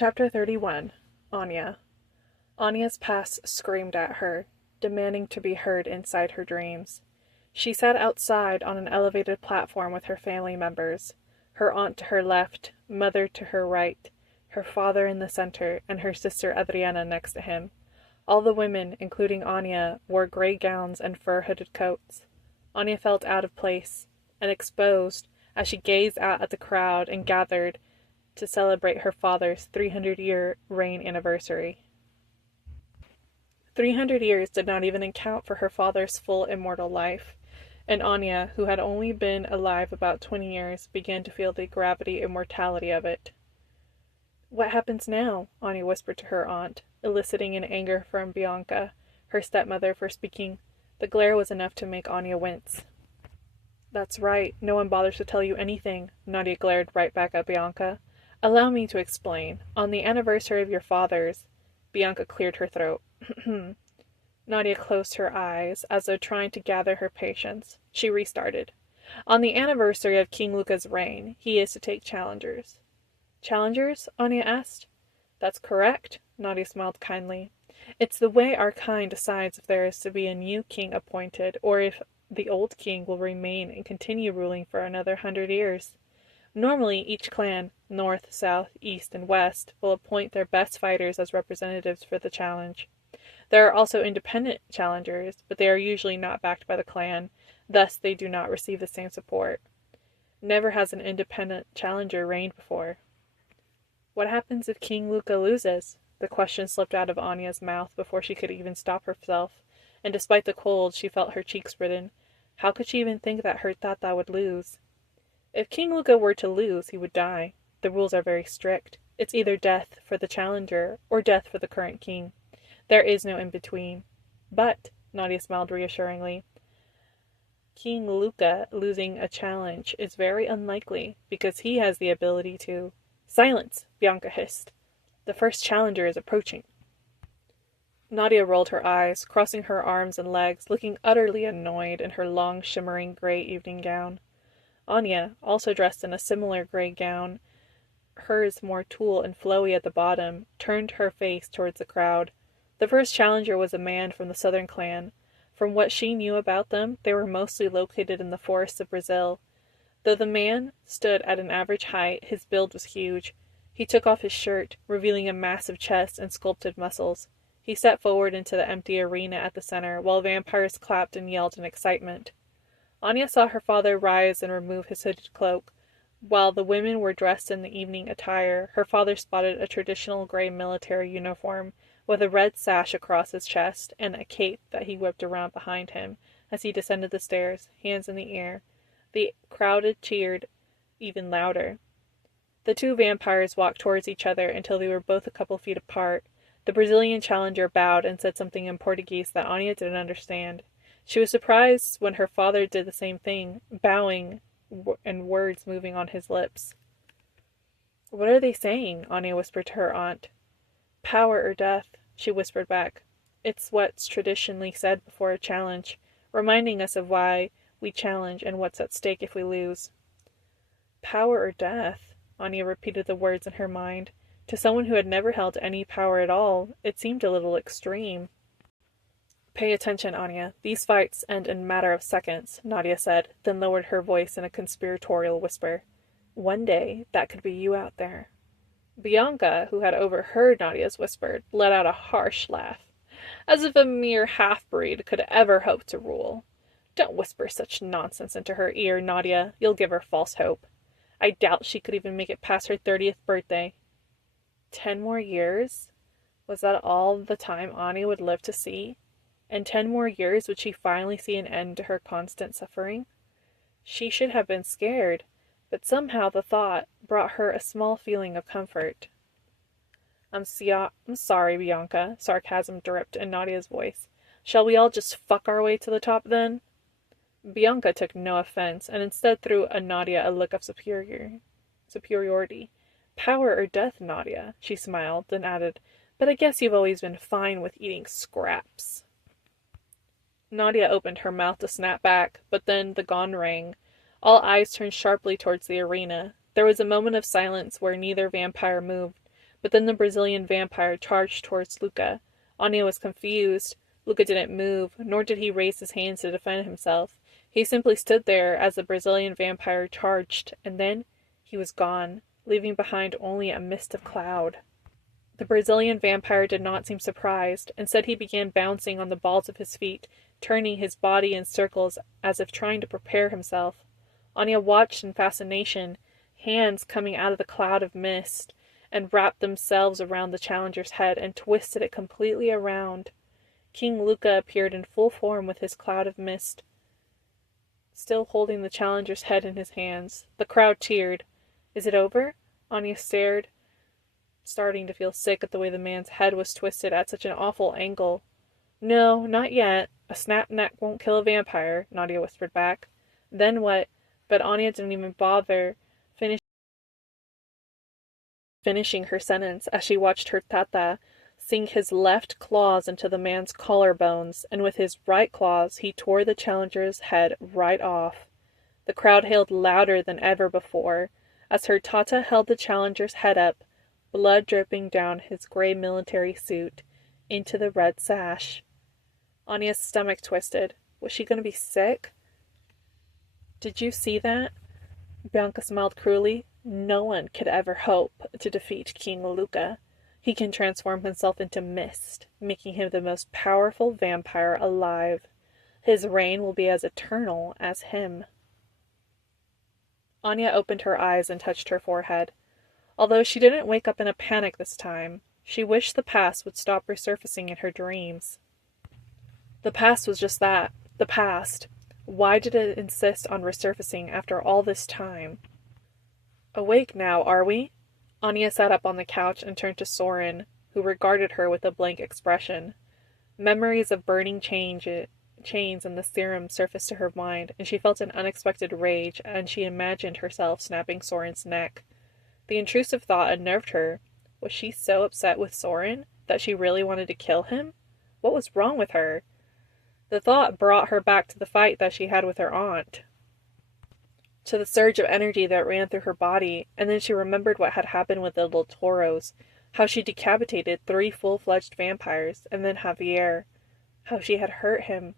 Chapter 31. Anya. Anya's past screamed at her, demanding to be heard inside her dreams. She sat outside on an elevated platform with her family members, her aunt to her left, mother to her right, her father in the center, and her sister Adriana next to him. All the women, including Anya, wore gray gowns and fur-hooded coats. Anya felt out of place and exposed as she gazed out at the crowd and gathered to celebrate her father's 300-year reign anniversary. 300 years did not even account for her father's full immortal life, and Anya, who had only been alive about 20 years, began to feel the gravity and mortality of it. "What happens now?" Anya whispered to her aunt, eliciting an anger from Bianca, her stepmother, for speaking. The glare was enough to make Anya wince. "That's right, no one bothers to tell you anything," Nadia glared right back at Bianca. "Allow me to explain. On the anniversary of your father's—" Bianca cleared her throat. Nadia closed her eyes, as though trying to gather her patience. She restarted. "On the anniversary of King Luca's reign, he is to take challengers." "Challengers?" Anya asked. "That's correct," Nadia smiled kindly. "It's the way our kind decides if there is to be a new king appointed, or if the old king will remain and continue ruling for another 100 years. Normally, each clan, north, south, east, and west, will appoint their best fighters as representatives for the challenge. There are also independent challengers, but they are usually not backed by the clan, thus they do not receive the same support. Never has an independent challenger reigned before." "What happens if King Luca loses?" The question slipped out of Anya's mouth before she could even stop herself, and despite the cold, she felt her cheeks redden. How could she even think that her Tata would lose? "If King Luca were to lose, he would die. The rules are very strict. It's either death for the challenger, or death for the current king. There is no in-between. But," Nadia smiled reassuringly, "King Luca losing a challenge is very unlikely, because he has the ability to—" "Silence!" Bianca hissed. "The first challenger is approaching." Nadia rolled her eyes, crossing her arms and legs, looking utterly annoyed in her long, shimmering gray evening gown. Anya, also dressed in a similar gray gown, hers more tulle and flowy at the bottom, turned her face towards the crowd. The first challenger was a man from the southern clan. From what she knew about them, they were mostly located in the forests of Brazil. Though the man stood at an average height, his build was huge. He took off his shirt, revealing a massive chest and sculpted muscles. He stepped forward into the empty arena at the center, while vampires clapped and yelled in excitement. Anya saw her father rise and remove his hooded cloak. While the women were dressed in the evening attire, her father spotted a traditional gray military uniform, with a red sash across his chest, and a cape that he whipped around behind him as he descended the stairs, hands in the air. The crowd cheered even louder. The two vampires walked towards each other until they were both a couple feet apart. The Brazilian challenger bowed and said something in Portuguese that Anya didn't understand. She was surprised when her father did the same thing, bowing and words moving on his lips. "What are they saying?" Anya whispered to her aunt. "Power or death," she whispered back. "It's what's traditionally said before a challenge, reminding us of why we challenge and what's at stake if we lose." "Power or death?" Anya repeated the words in her mind. To someone who had never held any power at all, it seemed a little extreme. "Pay attention, Anya. These fights end in a matter of seconds," Nadia said, then lowered her voice in a conspiratorial whisper. "One day, that could be you out there." Bianca, who had overheard Nadia's whisper, let out a harsh laugh. "As if a mere half-breed could ever hope to rule. Don't whisper such nonsense into her ear, Nadia. You'll give her false hope. I doubt she could even make it past her 30th birthday. 10 more years? Was that all the time Anya would live to see? In 10 more years would she finally see an end to her constant suffering? She should have been scared, but somehow the thought brought her a small feeling of comfort. I'm sorry, Bianca," sarcasm dripped in Nadia's voice. "Shall we all just fuck our way to the top, then?" Bianca took no offense, and instead threw at Nadia a look of superiority. "Power or death, Nadia," she smiled, then added, "but I guess you've always been fine with eating scraps." Nadia opened her mouth to snap back, but then the gong rang. All eyes turned sharply towards the arena. There was a moment of silence where neither vampire moved, but then the Brazilian vampire charged towards Luca. Anya was confused. Luca didn't move, nor did he raise his hands to defend himself. He simply stood there as the Brazilian vampire charged, and then he was gone, leaving behind only a mist of cloud. The Brazilian vampire did not seem surprised. Instead, he began bouncing on the balls of his feet, turning his body in circles as if trying to prepare himself. Anya watched in fascination, hands coming out of the cloud of mist and wrapped themselves around the challenger's head and twisted it completely around. King Luca appeared in full form with his cloud of mist, still holding the challenger's head in his hands. The crowd cheered. Is it over? Anya stared, starting to feel sick at the way the man's head was twisted at such an awful angle. No, not yet. A snapped neck won't kill a vampire, Nadia whispered back. Then what? But Anya didn't even bother finishing her sentence as she watched her tata sink his left claws into the man's collarbones, and with his right claws he tore the challenger's head right off. The crowd hailed louder than ever before as her tata held the challenger's head up, blood dripping down his gray military suit into the red sash. Anya's stomach twisted. Was she going to be sick? Did you see that? Bianca smiled cruelly. No one could ever hope to defeat King Luca. He can transform himself into mist, making him the most powerful vampire alive. His reign will be as eternal as him. Anya opened her eyes and touched her forehead. Although she didn't wake up in a panic this time, she wished the past would stop resurfacing in her dreams. The past was just that, the past. Why did it insist on resurfacing after all this time? Awake now, are we? Anya sat up on the couch and turned to Soren, who regarded her with a blank expression. Memories of burning chains and the serum surfaced to her mind, and she felt an unexpected rage, and she imagined herself snapping Soren's neck. The intrusive thought unnerved her. Was she so upset with Soren that she really wanted to kill him? What was wrong with her? The thought brought her back to the fight that she had with her aunt, to the surge of energy that ran through her body, and then she remembered what had happened with the little Toros, how she decapitated 3 full-fledged vampires, and then Javier, how she had hurt him.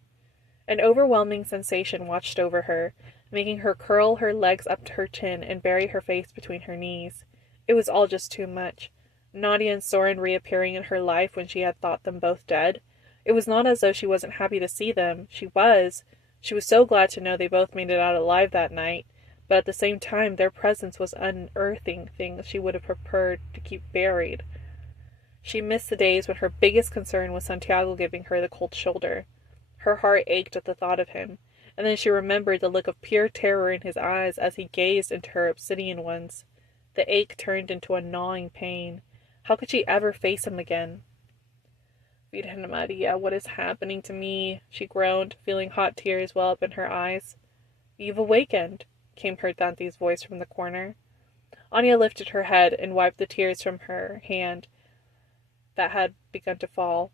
An overwhelming sensation watched over her, making her curl her legs up to her chin and bury her face between her knees. It was all just too much. Nadia and Soren reappearing in her life when she had thought them both dead. It was not as though she wasn't happy to see them. She was. She was so glad to know they both made it out alive that night, but at the same time their presence was unearthing things she would have preferred to keep buried. She missed the days when her biggest concern was Santiago giving her the cold shoulder. Her heart ached at the thought of him, and then she remembered the look of pure terror in his eyes as he gazed into her obsidian ones. The ache turned into a gnawing pain. How could she ever face him again? Virgen Maria, what is happening to me? She groaned, feeling hot tears well up in her eyes. You've awakened, came her Tante's voice from the corner. Anya lifted her head and wiped the tears from her hand that had begun to fall.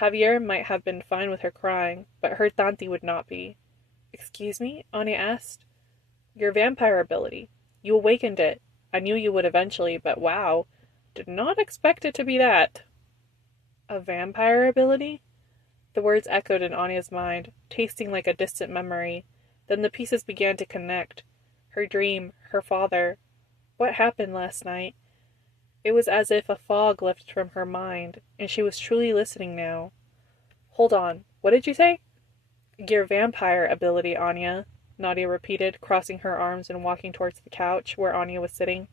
Javier might have been fine with her crying, but her Tante would not be. Excuse me? Anya asked. Your vampire ability. You awakened it. I knew you would eventually, but wow. Did not expect it to be that. A vampire ability? The words echoed in Anya's mind, tasting like a distant memory. Then the pieces began to connect. Her dream, her father. What happened last night? It was as if a fog lifted from her mind, and she was truly listening now. Hold on, what did you say? Your vampire ability, Anya, Nadia repeated, crossing her arms and walking towards the couch where Anya was sitting.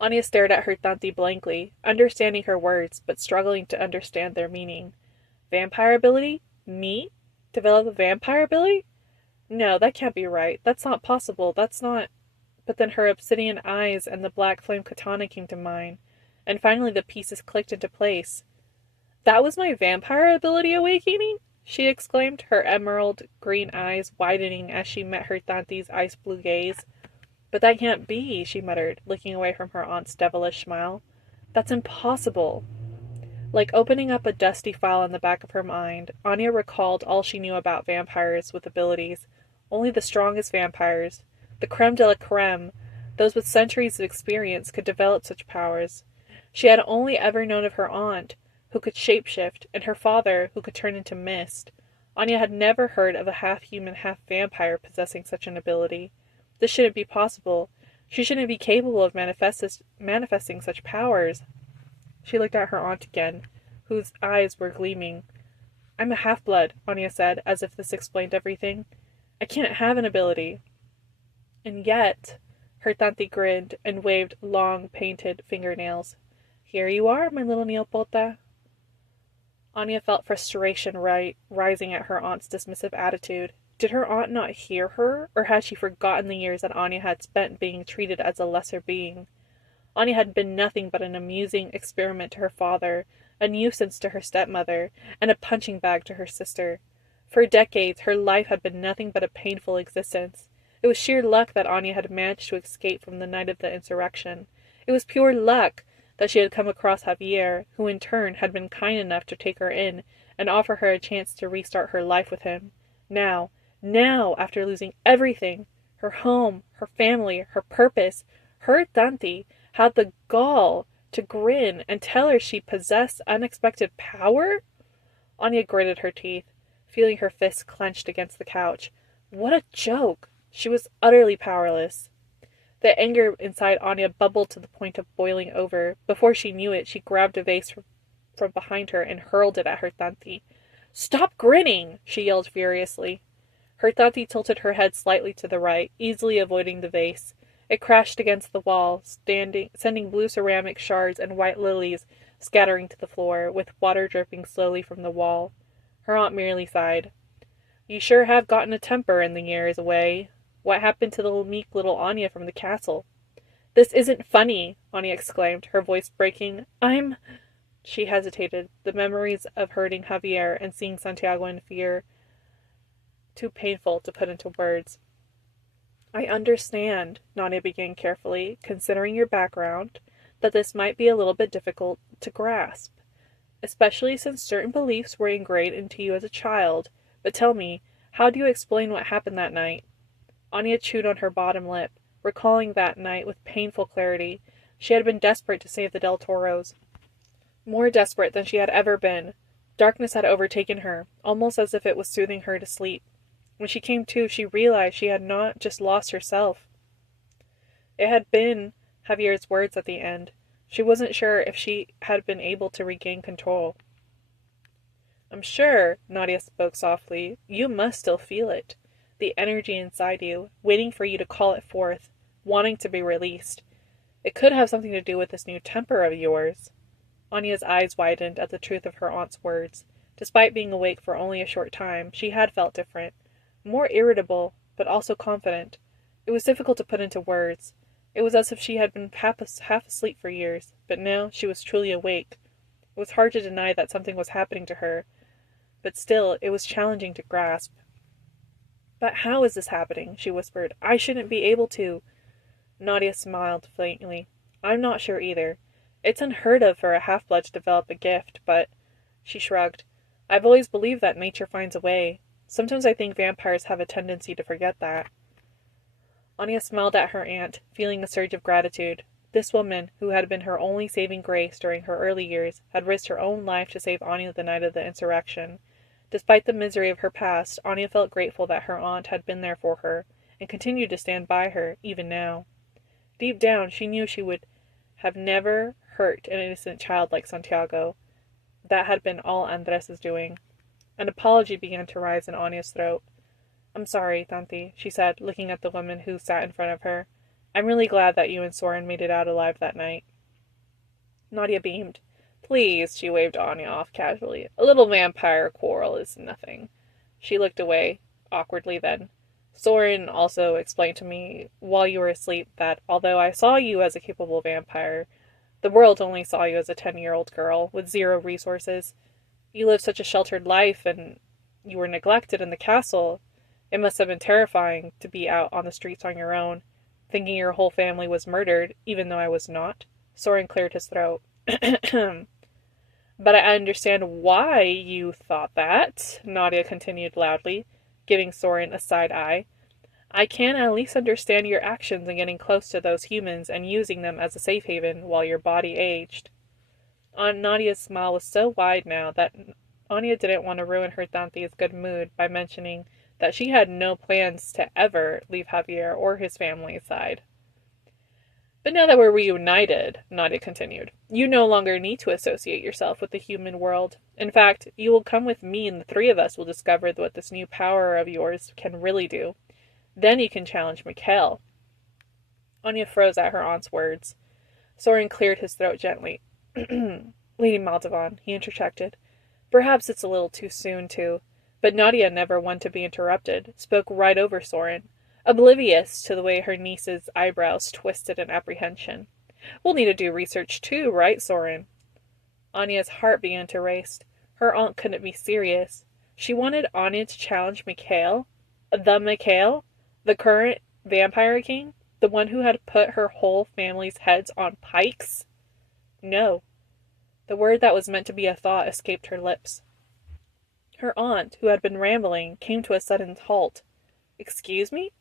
Anya stared at her Tante blankly, understanding her words, but struggling to understand their meaning. Vampire ability? Me? Develop a vampire ability? No, that can't be right. That's not possible. That's not... But then her obsidian eyes and the black flame katana came to mind, and finally the pieces clicked into place. That was my vampire ability awakening? She exclaimed, her emerald green eyes widening as she met her Tante's ice blue gaze. But that can't be, she muttered, looking away from her aunt's devilish smile. That's impossible. Like opening up a dusty file in the back of her mind, Anya recalled all she knew about vampires with abilities. Only the strongest vampires, the creme de la creme, Those with centuries of experience could develop such powers. She had only ever known of her aunt, who could shapeshift, and her father, who could turn into mist. Anya had never heard of a half-human, half-vampire possessing such an ability. This shouldn't be possible. She shouldn't be capable of manifesting such powers. She looked at her aunt again, whose eyes were gleaming. "I'm a half-blood," Anya said, as if this explained everything. "I can't have an ability." "And yet," her tanti grinned and waved long, painted fingernails. "Here you are, my little Neopota." Anya felt frustration rising at her aunt's dismissive attitude. Did her aunt not hear her, or had she forgotten the years that Anya had spent being treated as a lesser being? Anya had been nothing but an amusing experiment to her father, a nuisance to her stepmother, and a punching bag to her sister. For decades, her life had been nothing but a painful existence. It was sheer luck that Anya had managed to escape from the night of the insurrection. It was pure luck that she had come across Javier, who in turn had been kind enough to take her in and offer her a chance to restart her life with him. Now, after losing everything, her home, her family, her purpose, her tanti had the gall to grin and tell her she possessed unexpected power? Anya gritted her teeth, feeling her fists clenched against the couch. What a joke! She was utterly powerless. The anger inside Anya bubbled to the point of boiling over. Before she knew it, she grabbed a vase from behind her and hurled it at her tanti. "Stop grinning!" she yelled furiously. Her tanti tilted her head slightly to the right, easily avoiding the vase. It crashed against the wall, sending blue ceramic shards and white lilies scattering to the floor, with water dripping slowly from the wall. Her aunt merely sighed. "You sure have gotten a temper in the years away. What happened to the meek little Anya from the castle?" "This isn't funny," Anya exclaimed, her voice breaking. She hesitated, the memories of hurting Javier and seeing Santiago in fear too painful to put into words. "I understand," Nadia began carefully, "considering your background, that this might be a little bit difficult to grasp, especially since certain beliefs were ingrained into you as a child. But tell me, how do you explain what happened that night?" Anya chewed on her bottom lip, recalling that night with painful clarity. She had been desperate to save the Del Toros. More desperate than she had ever been. Darkness had overtaken her, almost as if it was soothing her to sleep. When she came to, she realized she had not just lost herself. It had been Javier's words at the end. She wasn't sure if she had been able to regain control. "I'm sure," Nadia spoke softly, "you must still feel it. The energy inside you, waiting for you to call it forth, wanting to be released. It could have something to do with this new temper of yours." Anya's eyes widened at the truth of her aunt's words. Despite being awake for only a short time, she had felt different. More irritable, but also confident. It was difficult to put into words. It was as if she had been half asleep for years, but now she was truly awake. It was hard to deny that something was happening to her, but still it was challenging to grasp. "But how is this happening?" she whispered. "I shouldn't be able to." Nadia smiled faintly. "I'm not sure either. It's unheard of for a half-blood to develop a gift, but..." She shrugged. "I've always believed that nature finds a way. Sometimes I think vampires have a tendency to forget that." Anya smiled at her aunt, feeling a surge of gratitude. This woman, who had been her only saving grace during her early years, had risked her own life to save Anya the night of the insurrection. Despite the misery of her past, Anya felt grateful that her aunt had been there for her, and continued to stand by her, even now. Deep down, she knew she would have never hurt an innocent child like Santiago. That had been all Andres' doing. An apology began to rise in Anya's throat. "I'm sorry, Tanti," she said, looking at the woman who sat in front of her. "I'm really glad that you and Soren made it out alive that night." Nadia beamed. "Please," she waved Anya off casually. "A little vampire quarrel is nothing." She looked away, awkwardly then. "Soren also explained to me, while you were asleep, that although I saw you as a capable vampire, the world only saw you as a 10-year-old girl with 0 resources. You lived such a sheltered life, and you were neglected in the castle. It must have been terrifying to be out on the streets on your own, thinking your whole family was murdered, even though I was not." Soren cleared his throat. "But I understand why you thought that," Nadia continued loudly, giving Soren a side eye. I can at least understand your actions in getting close to those humans and using them as a safe haven while your body aged. Aunt Nadia's smile was so wide now that Anya didn't want to ruin her Tante's good mood by mentioning that she had no plans to ever leave Javier or his family's side. But now that we're reunited, Nadia continued, you no longer need to associate yourself with the human world. In fact, you will come with me and the three of us will discover what this new power of yours can really do. Then you can challenge Mikhail. Anya froze at her aunt's words. Soren cleared his throat gently. Lady Maldivan, he interjected. Perhaps it's a little too soon to. But Nadia, never one to be interrupted, spoke right over Soren, oblivious to the way her niece's eyebrows twisted in apprehension. We'll need to do research too, right, Soren? Anya's heart began to race. Her aunt couldn't be serious. She wanted Anya to challenge Mikhail? The Mikhail? The current vampire king? The one who had put her whole family's heads on pikes? No. The word that was meant to be a thought escaped her lips. Her aunt, who had been rambling, came to a sudden halt. Excuse me?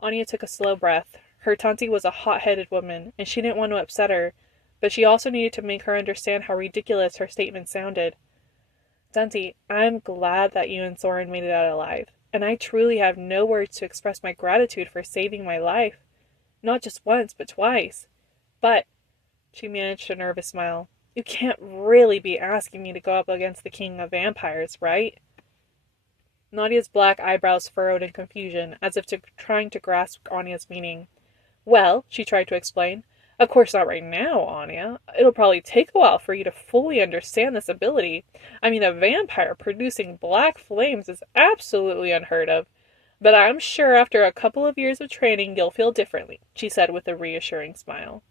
Anya took a slow breath. Her Tante was a hot-headed woman, and she didn't want to upset her, but she also needed to make her understand how ridiculous her statement sounded. Tante, I'm glad that you and Soren made it out alive, and I truly have no words to express my gratitude for saving my life. Not just once, but twice. But, she managed a nervous smile, you can't really be asking me to go up against the king of vampires, right? Nadia's black eyebrows furrowed in confusion, as if trying to grasp Anya's meaning. Well, she tried to explain, of course not right now, Anya. It'll probably take a while for you to fully understand this ability. I mean, a vampire producing black flames is absolutely unheard of. But I'm sure after a couple of years of training you'll feel differently, she said with a reassuring smile.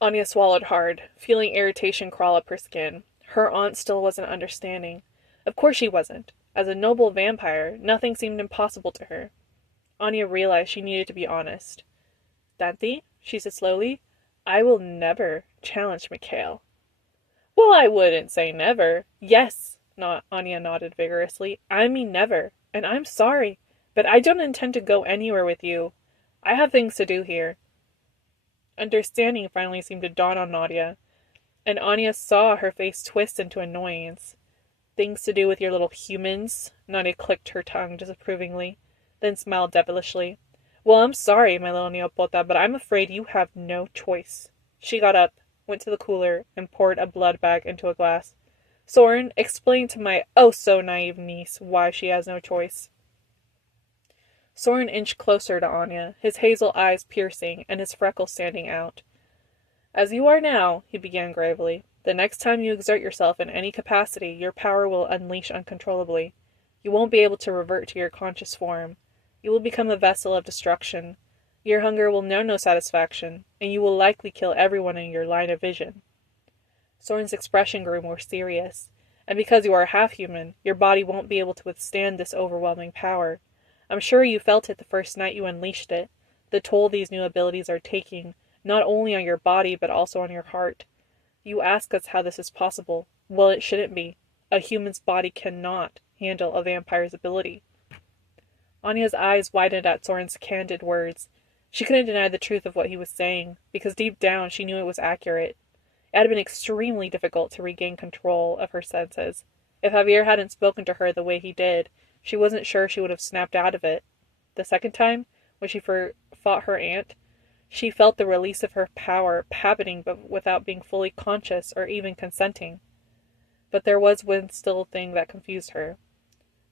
Anya swallowed hard, feeling irritation crawl up her skin. Her aunt still wasn't understanding. Of course she wasn't. As a noble vampire, nothing seemed impossible to her. Anya realized she needed to be honest. Tante, she said slowly, I will never challenge Mikhail. Well, I wouldn't say never. Yes, Anya nodded vigorously. I mean never. And I'm sorry, but I don't intend to go anywhere with you. I have things to do here. Understanding finally seemed to dawn on Nadia, and Anya saw her face twist into annoyance. Things to do with your little humans? Nadia clicked her tongue disapprovingly, then smiled devilishly. Well, I'm sorry, my little neopota, but I'm afraid you have no choice. She got up, went to the cooler, and poured a blood bag into a glass. Soren, explain to my oh-so-naive niece why she has no choice. Soren inched closer to Anya, his hazel eyes piercing and his freckles standing out. As you are now, he began gravely, the next time you exert yourself in any capacity, your power will unleash uncontrollably. You won't be able to revert to your conscious form. You will become a vessel of destruction. Your hunger will know no satisfaction, and you will likely kill everyone in your line of vision. Soren's expression grew more serious, and because you are half-human, your body won't be able to withstand this overwhelming power. I'm sure you felt it the first night you unleashed it, the toll these new abilities are taking, not only on your body but also on your heart. You ask us how this is possible. Well, it shouldn't be. A human's body cannot handle a vampire's ability. Anya's eyes widened at Soren's candid words. She couldn't deny the truth of what he was saying, because deep down she knew it was accurate. It had been extremely difficult to regain control of her senses. If Javier hadn't spoken to her the way he did, she wasn't sure she would have snapped out of it. The second time, when she fought her aunt, she felt the release of her power happening but without being fully conscious or even consenting. But there was one still thing that confused her.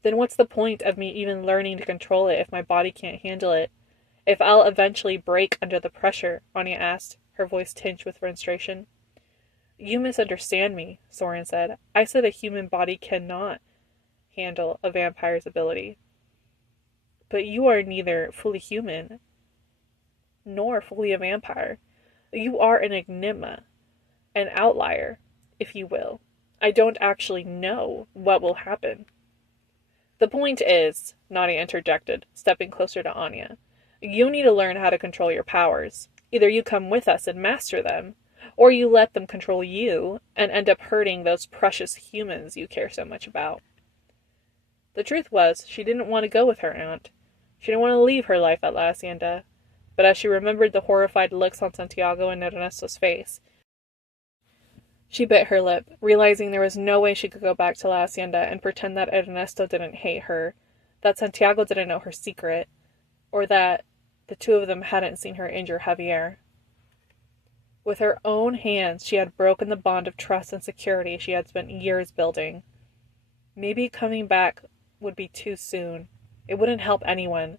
Then what's the point of me even learning to control it if my body can't handle it? If I'll eventually break under the pressure, Anya asked, her voice tinged with frustration. You misunderstand me, Soren said. I said a human body cannot handle a vampire's ability. But you are neither fully human nor fully a vampire. You are an enigma, an outlier, if you will. I don't actually know what will happen. The point is, Nadia interjected, stepping closer to Anya, you need to learn how to control your powers. Either you come with us and master them, or you let them control you and end up hurting those precious humans you care so much about. The truth was, she didn't want to go with her aunt. She didn't want to leave her life at La Hacienda, but as she remembered the horrified looks on Santiago and Ernesto's face, she bit her lip, realizing there was no way she could go back to La Hacienda and pretend that Ernesto didn't hate her, that Santiago didn't know her secret, or that the two of them hadn't seen her injure Javier. With her own hands, she had broken the bond of trust and security she had spent years building. Maybe coming back would be too soon. It wouldn't help anyone.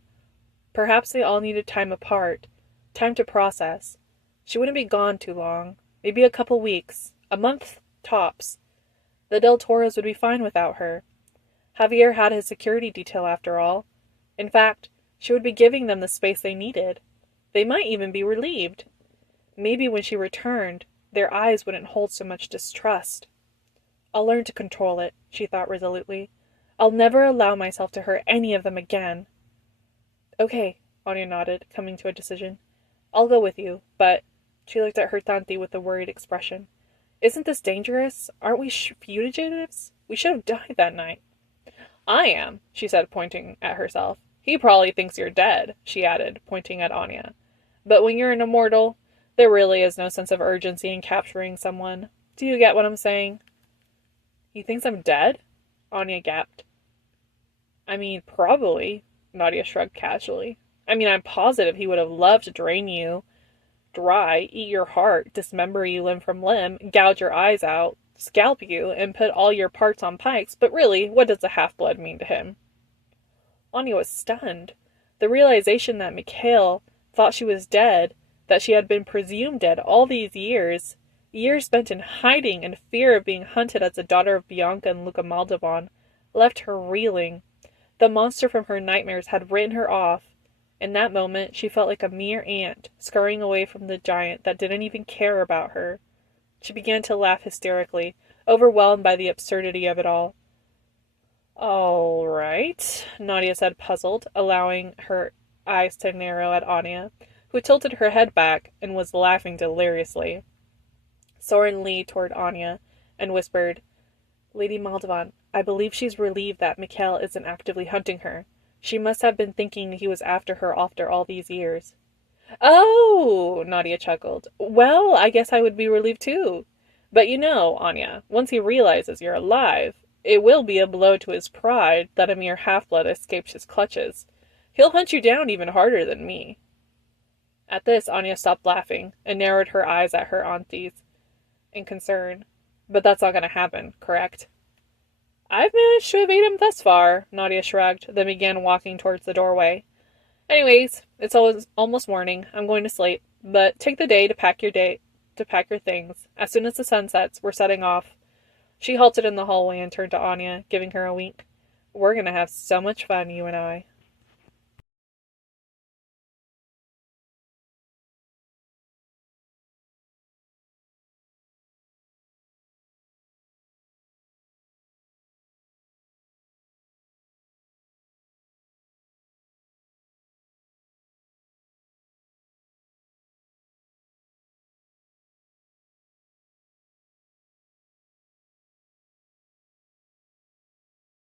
Perhaps they all needed time apart, time to process. She wouldn't be gone too long. Maybe a couple weeks, a month tops. The Del Toros would be fine without her. Javier had his security detail after all. In fact, she would be giving them the space they needed. They might even be relieved. Maybe when she returned, their eyes wouldn't hold so much distrust. I'll learn to control it, she thought resolutely. I'll never allow myself to hurt any of them again. Okay, Anya nodded, coming to a decision. I'll go with you, but... She looked at her Tanti with a worried expression. Isn't this dangerous? Aren't we fugitives? We should have died that night. I am, she said, pointing at herself. He probably thinks you're dead, she added, pointing at Anya. But when you're an immortal, there really is no sense of urgency in capturing someone. Do you get what I'm saying? He thinks I'm dead? Anya gasped. I mean, probably, Nadia shrugged casually. I mean, I'm positive he would have loved to drain you dry, eat your heart, dismember you limb from limb, gouge your eyes out, scalp you, and put all your parts on pikes, but really, what does a half-blood mean to him? Anya was stunned. The realization that Mikhail thought she was dead, that she had been presumed dead all these years spent in hiding and fear of being hunted as the daughter of Bianca and Luca Moldovan, left her reeling. The monster from her nightmares had written her off. In that moment, she felt like a mere ant, scurrying away from the giant that didn't even care about her. She began to laugh hysterically, overwhelmed by the absurdity of it all. All right, Nadia said, puzzled, allowing her eyes to narrow at Anya, who tilted her head back and was laughing deliriously. Soren leaned toward Anya and whispered, Lady Moldovan, I believe she's relieved that Mikhail isn't actively hunting her. She must have been thinking he was after her after all these years. Oh, Nadia chuckled. Well, I guess I would be relieved too. But you know, Anya, once he realizes you're alive, it will be a blow to his pride that a mere half-blood escapes his clutches. He'll hunt you down even harder than me. At this, Anya stopped laughing and narrowed her eyes at her aunties in concern. But that's not going to happen, correct? I've managed to evade him thus far, Nadia shrugged, then began walking towards the doorway. Anyways, it's almost morning. I'm going to sleep, but take the day to pack your things. As soon as the sun sets, we're setting off. She halted in the hallway and turned to Anya, giving her a wink. We're going to have so much fun, you and I.